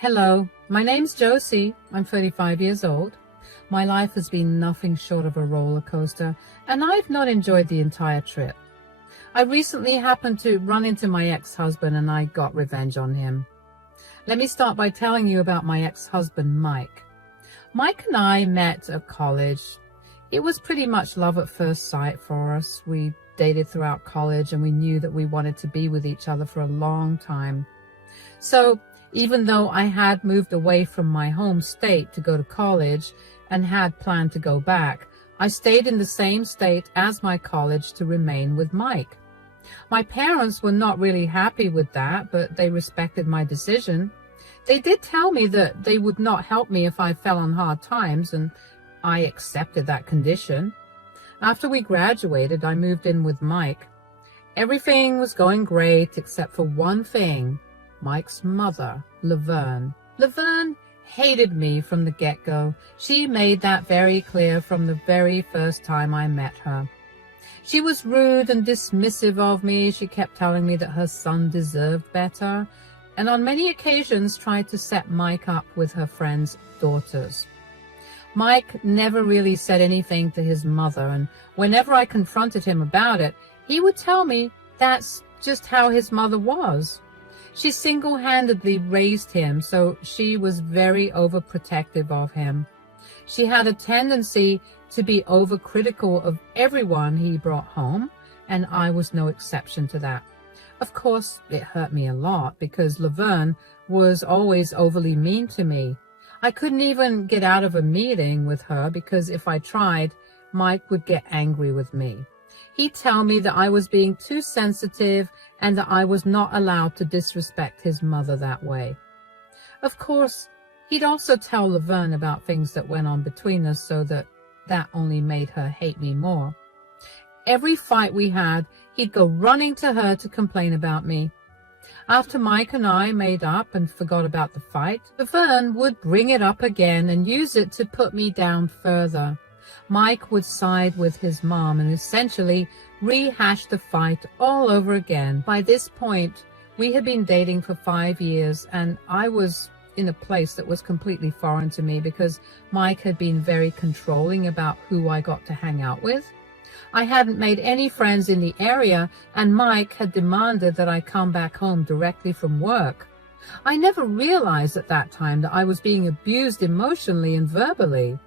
Hello, my name's Josie. I'm 35 years old. My life has been nothing short of a roller coaster, and I've not enjoyed the entire trip. I recently happened to run into my ex-husband, and I got revenge on him. Let me start by telling you about my ex-husband, Mike. Mike and I met at college. It was pretty much love at first sight for us. We dated throughout college, and we knew that we wanted to be with each other for a long time. So, even though I had moved away from my home state to go to college and had planned to go back, I stayed in the same state as my college to remain with Mike. My parents were not really happy with that, but they respected my decision. They did tell me that they would not help me if I fell on hard times, and I accepted that condition. After we graduated, I moved in with Mike. Everything was going great except for one thing. Mike's mother, Laverne. Laverne hated me from the get-go. She made that very clear from the very first time I met her. She was rude and dismissive of me. She kept telling me that her son deserved better, and on many occasions tried to set Mike up with her friends' daughters. Mike never really said anything to his mother, and whenever I confronted him about it, he would tell me that's just how his mother was. She single-handedly raised him, so she was very overprotective of him. She had a tendency to be overcritical of everyone he brought home, and I was no exception to that. Of course, it hurt me a lot because Laverne was always overly mean to me. I couldn't even get out of a meeting with her because if I tried, Mike would get angry with me. He'd tell me that I was being too sensitive and that I was not allowed to disrespect his mother that way. Of course, he'd also tell Laverne about things that went on between us so that only made her hate me more. Every fight we had, he'd go running to her to complain about me. After Mike and I made up and forgot about the fight, Laverne would bring it up again and use it to put me down further. Mike would side with his mom and essentially rehash the fight all over again. By this point, we had been dating for 5 years, and I was in a place that was completely foreign to me because Mike had been very controlling about who I got to hang out with. I hadn't made any friends in the area, and Mike had demanded that I come back home directly from work. I never realized at that time that I was being abused emotionally and verbally.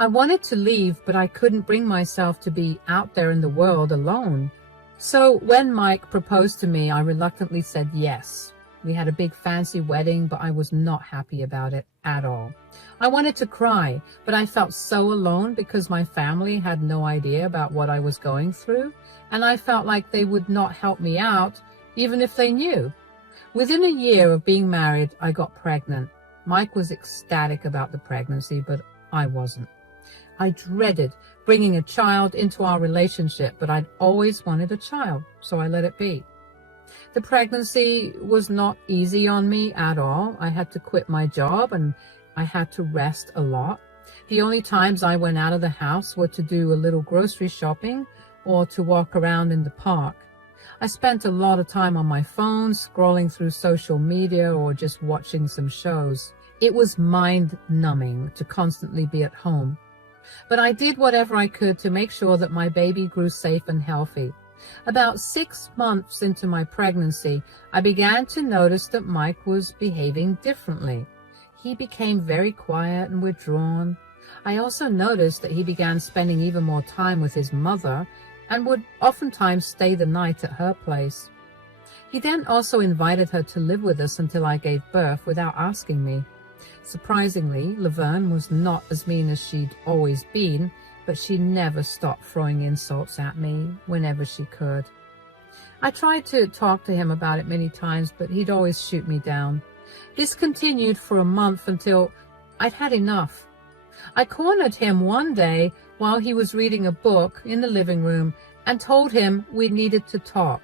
I wanted to leave, but I couldn't bring myself to be out there in the world alone. So when Mike proposed to me, I reluctantly said yes. We had a big fancy wedding, but I was not happy about it at all. I wanted to cry, but I felt so alone because my family had no idea about what I was going through, and I felt like they would not help me out, even if they knew. Within a year of being married, I got pregnant. Mike was ecstatic about the pregnancy, but I wasn't. I dreaded bringing a child into our relationship, but I'd always wanted a child, so I let it be. The pregnancy was not easy on me at all. I had to quit my job and I had to rest a lot. The only times I went out of the house were to do a little grocery shopping or to walk around in the park. I spent a lot of time on my phone, scrolling through social media or just watching some shows. It was mind-numbing to constantly be at home. But I did whatever I could to make sure that my baby grew safe and healthy. About 6 months into my pregnancy, I began to notice that Mike was behaving differently. He became very quiet and withdrawn. I also noticed that he began spending even more time with his mother and would oftentimes stay the night at her place. He then also invited her to live with us until I gave birth without asking me. Surprisingly, Laverne was not as mean as she'd always been, but she never stopped throwing insults at me whenever she could. I tried to talk to him about it many times, but he'd always shoot me down. This continued for a month until I'd had enough. I cornered him one day while he was reading a book in the living room and told him we needed to talk.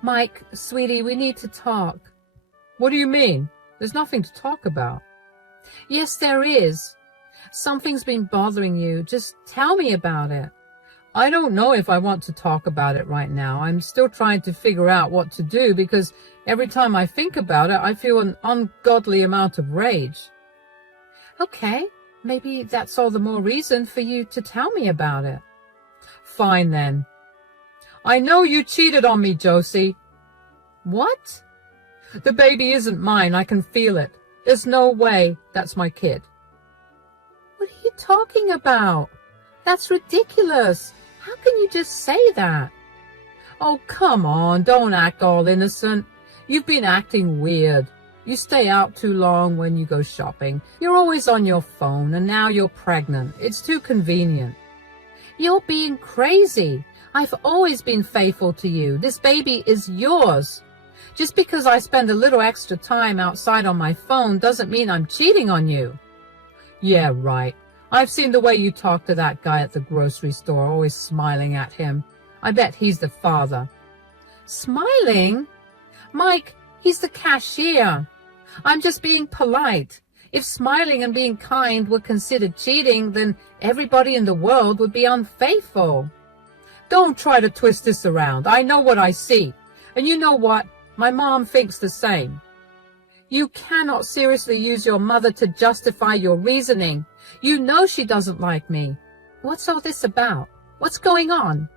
"Mike, sweetie, we need to talk." "What do you mean? There's nothing to talk about." "Yes, there is. Something's been bothering you. Just tell me about it." I don't know if I want to talk about it right now. I'm still trying to figure out what to do because every time I think about it, I feel an ungodly amount of rage. Okay, maybe that's all the more reason for you to tell me about it. Fine then. I know you cheated on me, Josie. What? The baby isn't mine. I can feel it. There's no way that's my kid. What are you talking about? That's ridiculous. How can you just say that? Oh, come on. Don't act all innocent. You've been acting weird. You stay out too long when you go shopping. You're always on your phone, and now you're pregnant. It's too convenient. You're being crazy. I've always been faithful to you. This baby is yours. Just because I spend a little extra time outside on my phone doesn't mean I'm cheating on you. Yeah, right. I've seen the way you talk to that guy at the grocery store, always smiling at him. I bet he's the father. Smiling? Mike, he's the cashier. I'm just being polite. If smiling and being kind were considered cheating, then everybody in the world would be unfaithful. Don't try to twist this around. I know what I see. And you know what? My mom thinks the same. You cannot seriously use your mother to justify your reasoning. You know she doesn't like me. What's all this about? What's going on?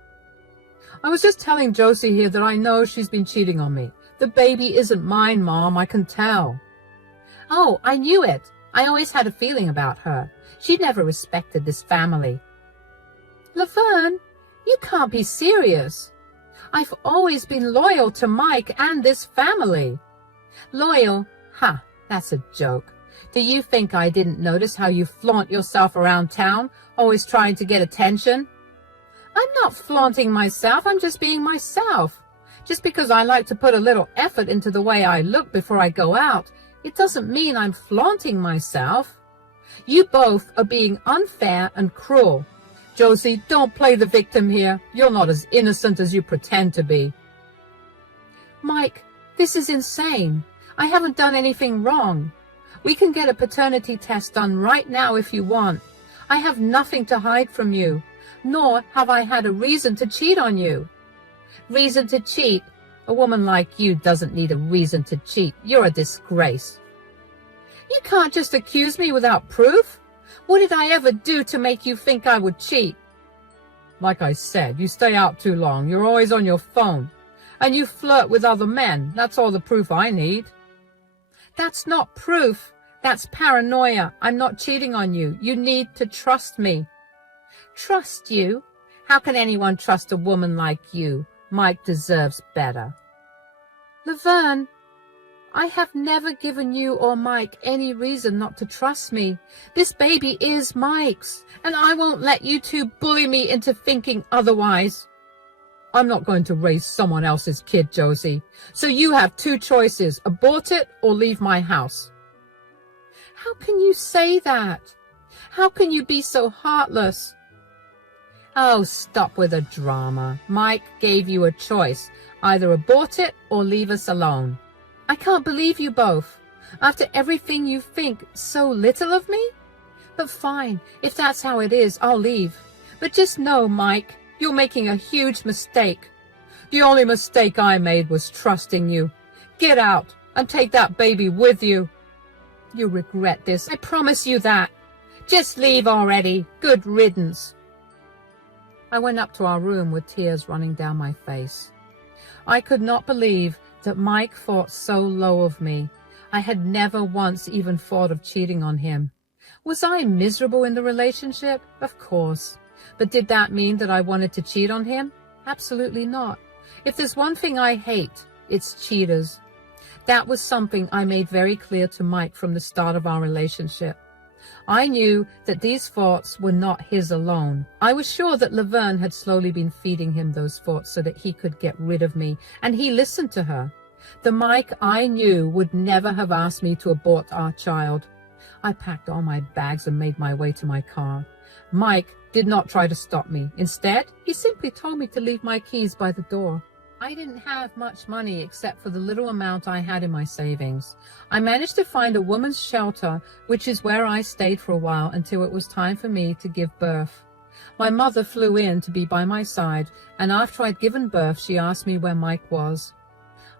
I was just telling Josie here that I know she's been cheating on me. The baby isn't mine, Mom, I can tell. Oh, I knew it. I always had a feeling about her. She never respected this family. Laverne, you can't be serious. I've always been loyal to Mike and this family. Loyal? Ha, that's a joke. Do you think I didn't notice how you flaunt yourself around town, always trying to get attention? I'm not flaunting myself, I'm just being myself. Just because I like to put a little effort into the way I look before I go out, it doesn't mean I'm flaunting myself. You both are being unfair and cruel. Josie, don't play the victim here. You're not as innocent as you pretend to be. Mike, this is insane. I haven't done anything wrong. We can get a paternity test done right now if you want. I have nothing to hide from you, nor have I had a reason to cheat on you. Reason to cheat? A woman like you doesn't need a reason to cheat. You're a disgrace. You can't just accuse me without proof. What did I ever do to make you think I would cheat? Like I said, you stay out too long. You're always on your phone. And you flirt with other men. That's all the proof I need. That's not proof. That's paranoia. I'm not cheating on you. You need to trust me. Trust you? How can anyone trust a woman like you? Mike deserves better. Laverne, I have never given you or Mike any reason not to trust me. This baby is Mike's, and I won't let you two bully me into thinking otherwise. I'm not going to raise someone else's kid, Josie. So you have two choices, abort it or leave my house. How can you say that? How can you be so heartless? Oh, stop with the drama. Mike gave you a choice. Either abort it or leave us alone. I can't believe you both. After everything you think so little of me? But fine, if that's how it is, I'll leave. But just know, Mike, you're making a huge mistake. The only mistake I made was trusting you. Get out and take that baby with you. You'll regret this, I promise you that. Just leave already. Good riddance. I went up to our room with tears running down my face. I could not believe that Mike thought so low of me. I had never once even thought of cheating on him. Was I miserable in the relationship? Of course. But did that mean that I wanted to cheat on him? Absolutely not. If there's one thing I hate, it's cheaters. That was something I made very clear to Mike from the start of our relationship. I knew that these thoughts were not his alone. I was sure that Laverne had slowly been feeding him those thoughts so that he could get rid of me, and he listened to her. The Mike I knew would never have asked me to abort our child. I packed all my bags and made my way to my car. Mike did not try to stop me. Instead, he simply told me to leave my keys by the door. I didn't have much money except for the little amount I had in my savings. I managed to find a woman's shelter, which is where I stayed for a while until it was time for me to give birth. My mother flew in to be by my side, and after I'd given birth, she asked me where Mike was.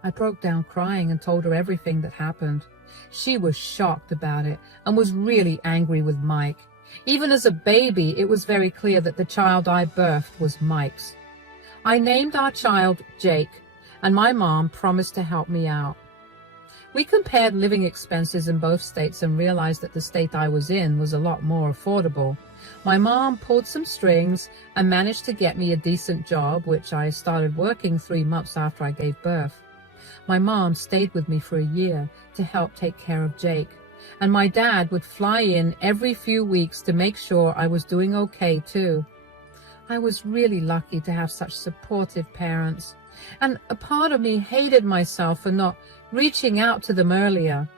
I broke down crying and told her everything that happened. She was shocked about it and was really angry with Mike. Even as a baby, it was very clear that the child I birthed was Mike's. I named our child Jake, and my mom promised to help me out. We compared living expenses in both states and realized that the state I was in was a lot more affordable. My mom pulled some strings and managed to get me a decent job, which I started working 3 months after I gave birth. My mom stayed with me for a year to help take care of Jake, and my dad would fly in every few weeks to make sure I was doing okay too. I was really lucky to have such supportive parents, and a part of me hated myself for not reaching out to them earlier.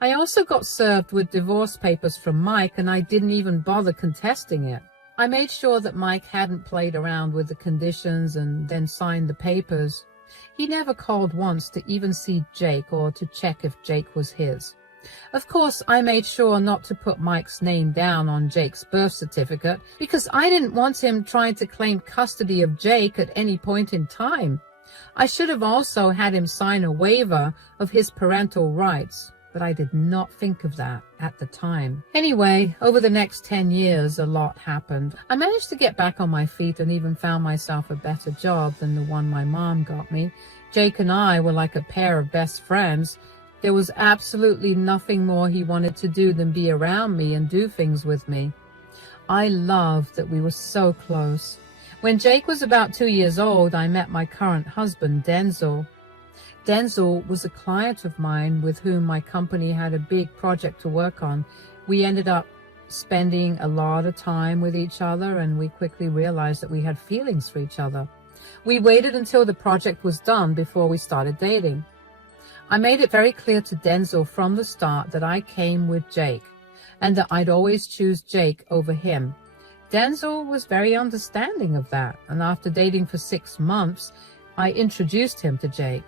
I also got served with divorce papers from Mike, and I didn't even bother contesting it. I made sure that Mike hadn't played around with the conditions and then signed the papers. He never called once to even see Jake or to check if Jake was his. Of course, I made sure not to put Mike's name down on Jake's birth certificate because I didn't want him trying to claim custody of Jake at any point in time. I should have also had him sign a waiver of his parental rights, but I did not think of that at the time. Anyway, over the next 10 years, a lot happened. I managed to get back on my feet and even found myself a better job than the one my mom got me. Jake and I were like a pair of best friends. There was absolutely nothing more he wanted to do than be around me and do things with me. I loved that we were so close. When Jake was about 2 years old, I met my current husband, Denzel. Denzel was a client of mine with whom my company had a big project to work on. We ended up spending a lot of time with each other, and we quickly realized that we had feelings for each other. We waited until the project was done before we started dating. I made it very clear to Denzel from the start that I came with Jake, and that I'd always choose Jake over him. Denzel was very understanding of that, and after dating for 6 months, I introduced him to Jake.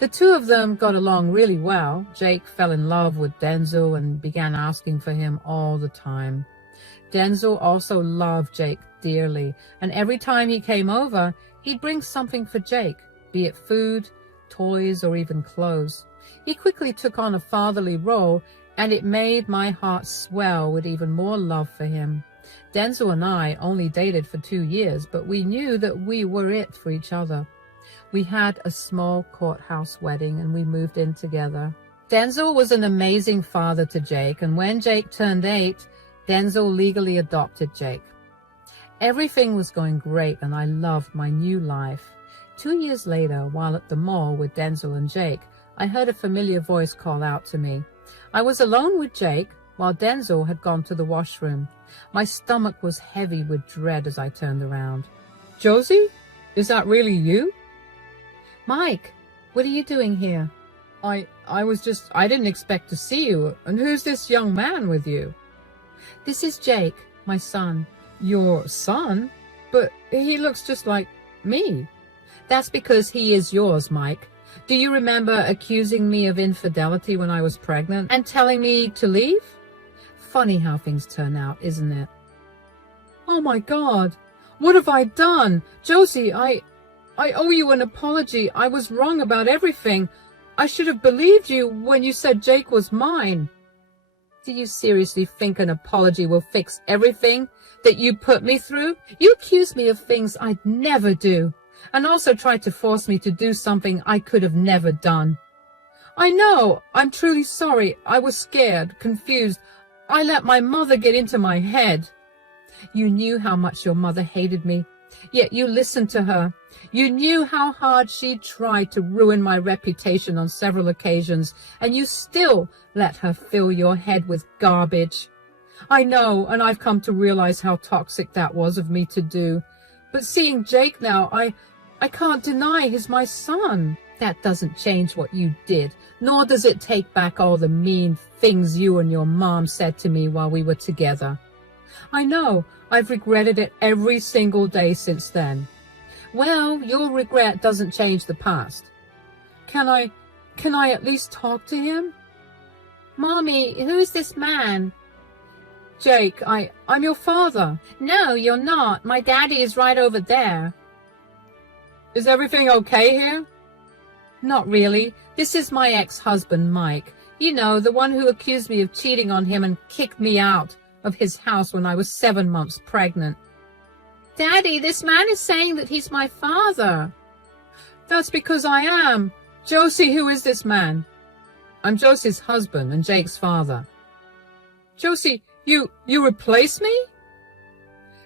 The two of them got along really well. Jake fell in love with Denzel and began asking for him all the time. Denzel also loved Jake dearly, and every time he came over, he'd bring something for Jake, be it food, toys, or even clothes. He quickly took on a fatherly role, and it made my heart swell with even more love for him. Denzel and I only dated for 2 years, but we knew that we were it for each other. We had a small courthouse wedding, and we moved in together. Denzel was an amazing father to Jake, and when Jake turned 8, Denzel legally adopted Jake. Everything was going great, and I loved my new life. 2 years later, while at the mall with Denzel and Jake, I heard a familiar voice call out to me. I was alone with Jake, while Denzel had gone to the washroom. My stomach was heavy with dread as I turned around. "Josie? Is that really you?" "Mike, what are you doing here?" I didn't expect to see you. And who's this young man with you?" "This is Jake, my son." "Your son? But he looks just like me." "That's because he is yours, Mike. Do you remember accusing me of infidelity when I was pregnant and telling me to leave? Funny how things turn out, isn't it?" "Oh my God, what have I done? Josie, I owe you an apology. I was wrong about everything. I should have believed you when you said Jake was mine." "Do you seriously think an apology will fix everything that you put me through? You accused me of things I'd never do, and also tried to force me to do something I could have never done." "I know. I'm truly sorry. I was scared, confused. I let my mother get into my head." "You knew how much your mother hated me, yet you listened to her. You knew how hard she tried to ruin my reputation on several occasions, and you still let her fill your head with garbage. I know, and I've come to realize how toxic that was of me to do. But seeing Jake now, I can't deny he's my son. That doesn't change what you did, nor does it take back all the mean things you and your mom said to me while we were together. I know, I've regretted it every single day since then." "Well, your regret doesn't change the past." Can I at least talk to him?" "Mommy, who is this man?" Jake, I'm your father. No, you're not. My daddy is right over there. Is everything okay here? Not really. This is my ex-husband, Mike. You know, the one who accused me of cheating on him and kicked me out of his house when I was 7 months pregnant. Daddy, this man is saying that he's my father. That's because I am. Josie, who is this man? I'm Josie's husband and Jake's father. Josie, you replaced me?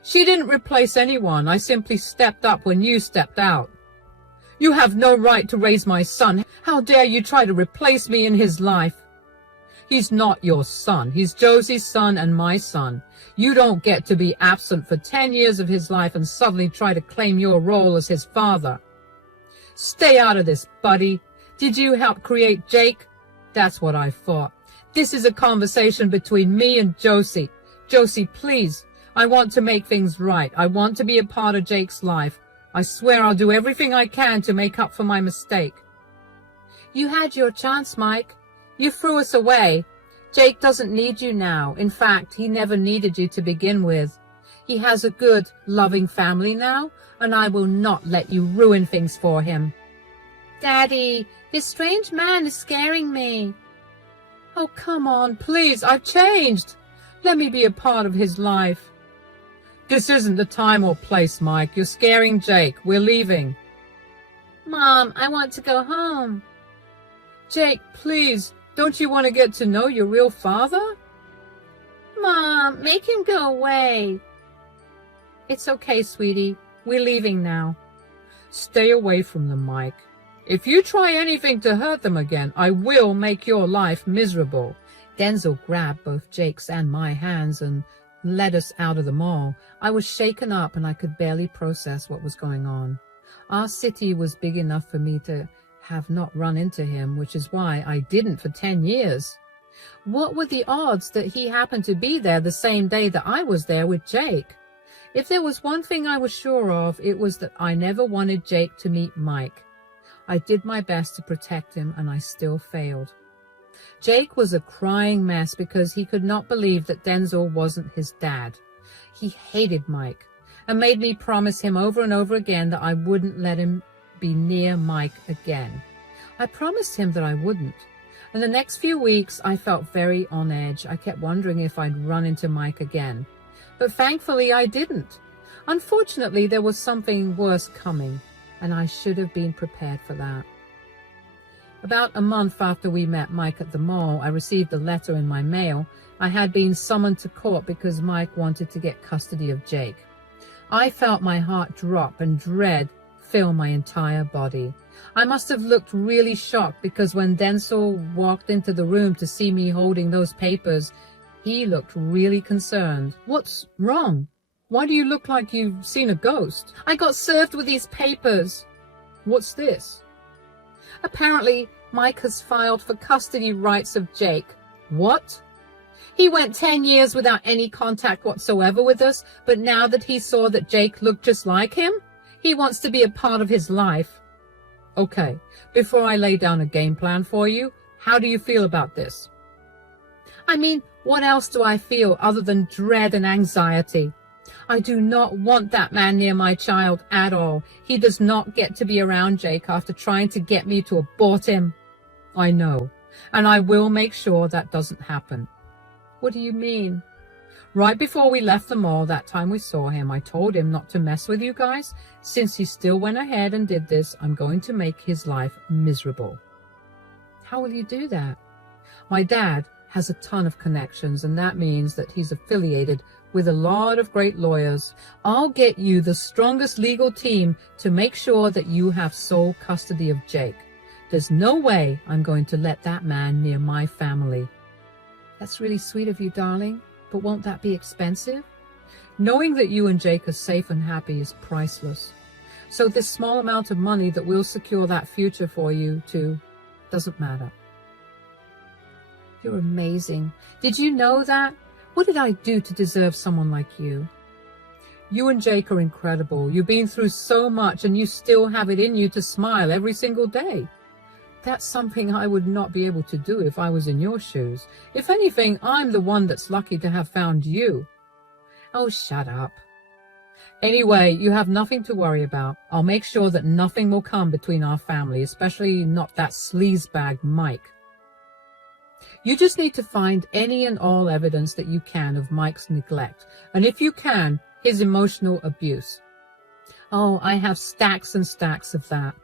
She didn't replace anyone. I simply stepped up when you stepped out. You have no right to raise my son. How dare you try to replace me in his life? He's not your son. He's Josie's son and my son. You don't get to be absent for 10 years of his life and suddenly try to claim your role as his father. Stay out of this, buddy. Did you help create Jake? That's what I thought. This is a conversation between me and Josie. Josie, please. I want to make things right. I want to be a part of Jake's life. I swear I'll do everything I can to make up for my mistake. You had your chance, Mike. You threw us away. Jake doesn't need you now. In fact, he never needed you to begin with. He has a good, loving family now, and I will not let you ruin things for him. Daddy, this strange man is scaring me. Oh, come on, please. I've changed. Let me be a part of his life. This isn't the time or place, Mike. You're scaring Jake. We're leaving. Mom, I want to go home. Jake, please. Don't you want to get to know your real father? Mom, make him go away. It's okay, sweetie. We're leaving now. Stay away from them, Mike. If you try anything to hurt them again, I will make your life miserable. Denzel grabbed both Jake's and my hands and led us out of the mall. I was shaken up and I could barely process what was going on. Our city was big enough for me to have not run into him, which is why I didn't for 10 years. What were the odds that he happened to be there the same day that I was there with Jake? If there was one thing I was sure of, it was that I never wanted Jake to meet Mike. I did my best to protect him, and I still failed. Jake was a crying mess because he could not believe that Denzel wasn't his dad. He hated Mike and made me promise him over and over again that I wouldn't let him be near Mike again. I promised him that I wouldn't. In the next few weeks, I felt very on edge. I kept wondering if I'd run into Mike again. But thankfully, I didn't. Unfortunately, there was something worse coming, and I should have been prepared for that. About a month after we met Mike at the mall, I received a letter in my mail. I had been summoned to court because Mike wanted to get custody of Jake. I felt my heart drop and dread fill my entire body. I must have looked really shocked because when Denzel walked into the room to see me holding those papers, he looked really concerned. What's wrong? Why do you look like you've seen a ghost? I got served with these papers. What's this? Apparently, Mike has filed for custody rights of Jake. What? He went 10 years without any contact whatsoever with us, but now that he saw that Jake looked just like him, he wants to be a part of his life. Okay, before I lay down a game plan for you, how do you feel about this? I mean, what else do I feel other than dread and anxiety? I do not want that man near my child at all. He does not get to be around Jake after trying to get me to abort him. I know, and I will make sure that doesn't happen. What do you mean? Right before we left the mall that time we saw him, I told him not to mess with you guys. Since he still went ahead and did this, I'm going to make his life miserable. How will you do that? My dad has a ton of connections, and that means that he's affiliated with a lot of great lawyers. I'll get you the strongest legal team to make sure that you have sole custody of Jake. There's no way I'm going to let that man near my family. That's really sweet of you, darling, but won't that be expensive? Knowing that you and Jake are safe and happy is priceless. So this small amount of money that will secure that future for you two doesn't matter. You're amazing. Did you know that? What did I do to deserve someone like you? You and Jake are incredible. You've been through so much and you still have it in you to smile every single day. That's something I would not be able to do if I was in your shoes. If anything, I'm the one that's lucky to have found you. Oh, shut up. Anyway, you have nothing to worry about. I'll make sure that nothing will come between our family, especially not that sleazebag Mike. You just need to find any and all evidence that you can of Mike's neglect, and if you can, his emotional abuse. Oh, I have stacks and stacks of that.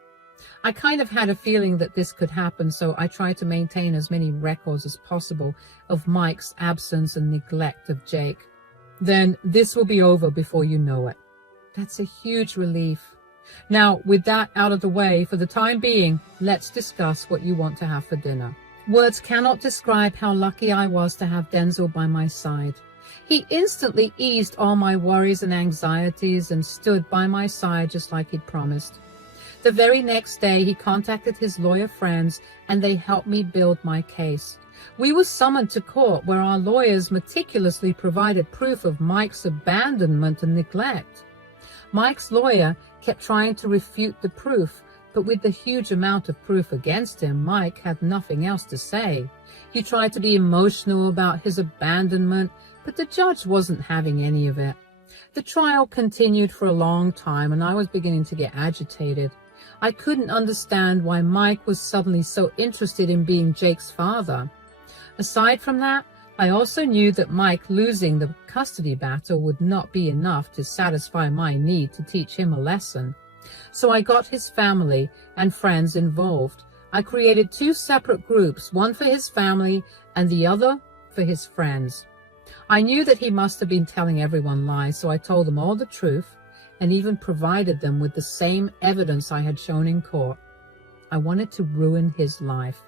I kind of had a feeling that this could happen, so I tried to maintain as many records as possible of Mike's absence and neglect of Jake. Then this will be over before you know it. That's a huge relief. Now, with that out of the way, for the time being, let's discuss what you want to have for dinner. Words cannot describe how lucky I was to have Denzel by my side. He instantly eased all my worries and anxieties and stood by my side just like he'd promised. The very next day, he contacted his lawyer friends and they helped me build my case. We were summoned to court where our lawyers meticulously provided proof of Mike's abandonment and neglect. Mike's lawyer kept trying to refute the proof, but with the huge amount of proof against him, Mike had nothing else to say. He tried to be emotional about his abandonment, but the judge wasn't having any of it. The trial continued for a long time, and I was beginning to get agitated. I couldn't understand why Mike was suddenly so interested in being Jake's father. Aside from that, I also knew that Mike losing the custody battle would not be enough to satisfy my need to teach him a lesson. So I got his family and friends involved. I created 2 separate groups, one for his family and the other for his friends. I knew that he must have been telling everyone lies, so I told them all the truth and even provided them with the same evidence I had shown in court. I wanted to ruin his life.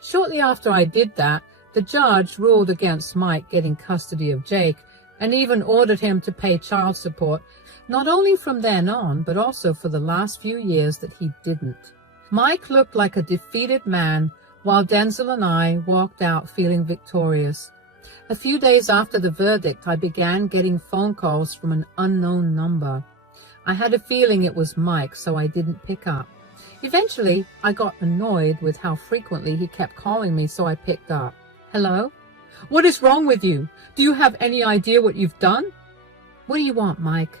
Shortly after I did that, the judge ruled against Mike getting custody of Jake and even ordered him to pay child support, not only from then on, but also for the last few years that he didn't. Mike looked like a defeated man, while Denzel and I walked out feeling victorious. A few days after the verdict, I began getting phone calls from an unknown number. I had a feeling it was Mike, so I didn't pick up. Eventually, I got annoyed with how frequently he kept calling me, so I picked up. Hello? What is wrong with you? Do you have any idea what you've done? What do you want, Mike?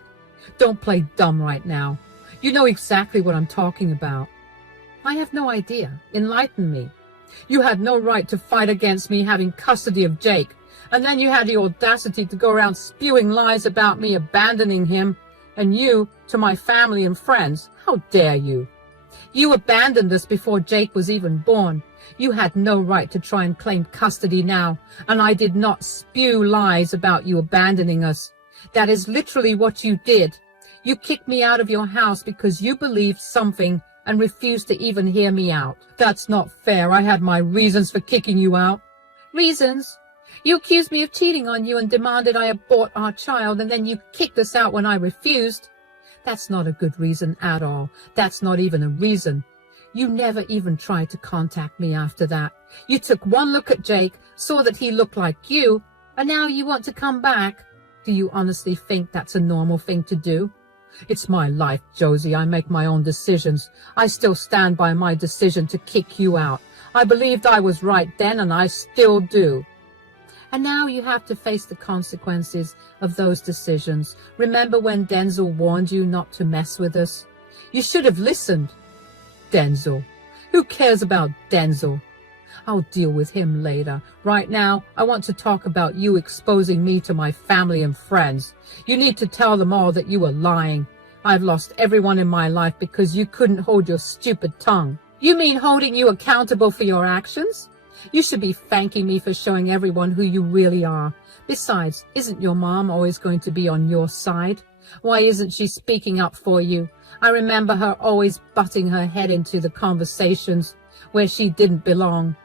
Don't play dumb right now. You know exactly what I'm talking about. I have no idea. Enlighten me. You had no right to fight against me having custody of Jake, and then you had the audacity to go around spewing lies about me abandoning him, and you to my family and friends. How dare you? You abandoned us before Jake was even born. You had no right to try and claim custody now, and I did not spew lies about you abandoning us. That is literally what you did. You kicked me out of your house because you believed something and refused to even hear me out. That's not fair. I had my reasons for kicking you out. Reasons? You accused me of cheating on you and demanded I abort our child, and then you kicked us out when I refused. That's not a good reason at all. That's not even a reason. You never even tried to contact me after that. You took one look at Jake, saw that he looked like you, and now you want to come back. Do you honestly think that's a normal thing to do? It's my life, Josie. I make my own decisions. I still stand by my decision to kick you out. I believed I was right then, and I still do. And now you have to face the consequences of those decisions. Remember when Denzel warned you not to mess with us? You should have listened. Denzel. Who cares about Denzel? I'll deal with him later. Right now, I want to talk about you exposing me to my family and friends. You need to tell them all that you were lying. I've lost everyone in my life because you couldn't hold your stupid tongue. You mean holding you accountable for your actions? You should be thanking me for showing everyone who you really are. Besides, isn't your mom always going to be on your side? Why isn't she speaking up for you? I remember her always butting her head into the conversations where she didn't belong.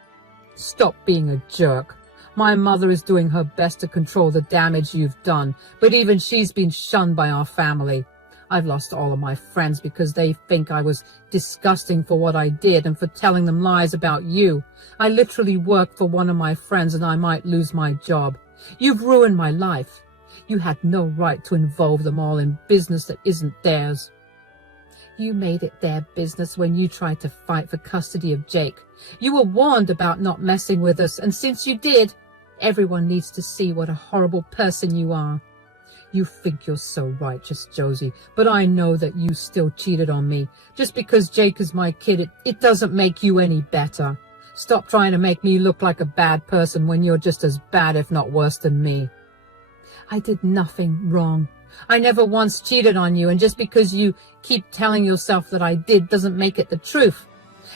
Stop being a jerk. My mother is doing her best to control the damage you've done, but even she's been shunned by our family. I've lost all of my friends because they think I was disgusting for what I did and for telling them lies about you. I literally worked for one of my friends and I might lose my job. You've ruined my life. You had no right to involve them all in business that isn't theirs. You made it their business when you tried to fight for custody of Jake. You were warned about not messing with us, and since you did, everyone needs to see what a horrible person you are. You think you're so righteous, Josie, but I know that you still cheated on me. Just because Jake is my kid, it doesn't make you any better. Stop trying to make me look like a bad person when you're just as bad, if not worse, than me. I did nothing wrong. I never once cheated on you, and just because you keep telling yourself that I did doesn't make it the truth.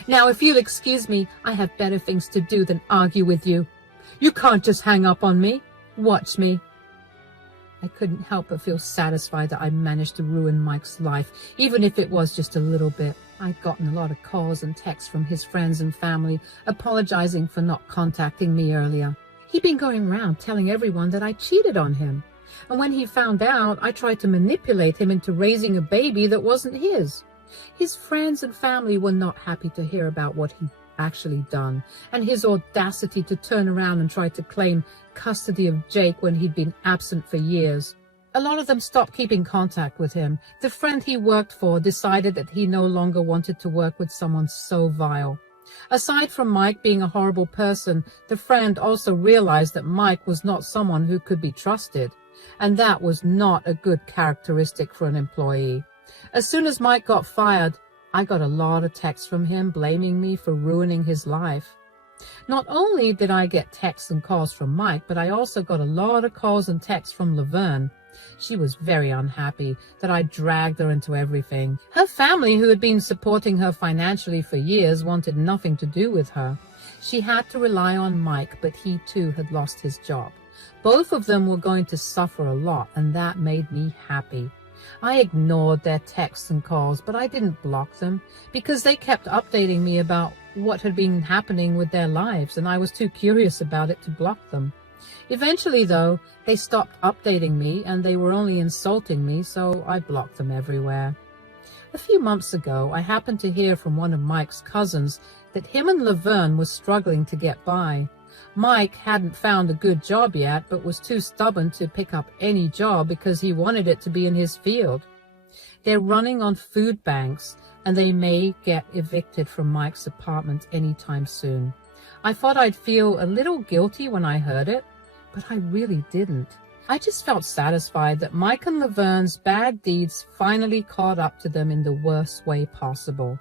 Now, if you'll excuse me, I have better things to do than argue with you. You can't just hang up on me. Watch me. I couldn't help but feel satisfied that I managed to ruin Mike's life, even if it was just a little bit. I'd gotten a lot of calls and texts from his friends and family apologizing for not contacting me earlier. He'd been going around telling everyone that I cheated on him. And when he found out, I tried to manipulate him into raising a baby that wasn't his. His friends and family were not happy to hear about what he'd actually done, and his audacity to turn around and try to claim custody of Jake when he'd been absent for years. A lot of them stopped keeping contact with him. The friend he worked for decided that he no longer wanted to work with someone so vile. Aside from Mike being a horrible person, the friend also realized that Mike was not someone who could be trusted, and that was not a good characteristic for an employee. As soon as Mike got fired, I got a lot of texts from him blaming me for ruining his life. Not only did I get texts and calls from Mike, but I also got a lot of calls and texts from Laverne. She was very unhappy that I dragged her into everything. Her family, who had been supporting her financially for years, wanted nothing to do with her. She had to rely on Mike, but he too had lost his job. Both of them were going to suffer a lot, and that made me happy. I ignored their texts and calls, but I didn't block them because they kept updating me about what had been happening with their lives, and I was too curious about it to block them. Eventually, though, they stopped updating me and they were only insulting me, so I blocked them everywhere. A few months ago, I happened to hear from one of Mike's cousins that him and Laverne was struggling to get by. Mike hadn't found a good job yet, but was too stubborn to pick up any job because he wanted it to be in his field. They're running on food banks, and they may get evicted from Mike's apartment anytime soon. I thought I'd feel a little guilty when I heard it, but I really didn't. I just felt satisfied that Mike and Laverne's bad deeds finally caught up to them in the worst way possible.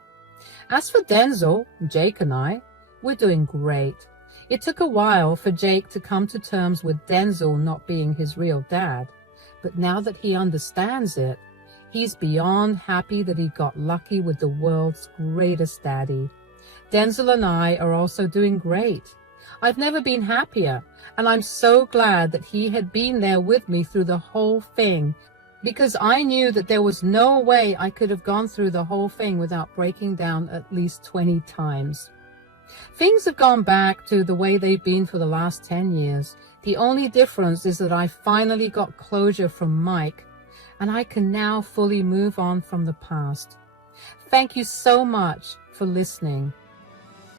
As for Denzel, Jake and I, we're doing great. It took a while for Jake to come to terms with Denzel not being his real dad, but now that he understands it, he's beyond happy that he got lucky with the world's greatest daddy. Denzel and I are also doing great. I've never been happier, and I'm so glad that he had been there with me through the whole thing, because I knew that there was no way I could have gone through the whole thing without breaking down at least 20 times. Things have gone back to the way they've been for the last 10 years. The only difference is that I finally got closure from Mike, and I can now fully move on from the past. Thank you so much for listening.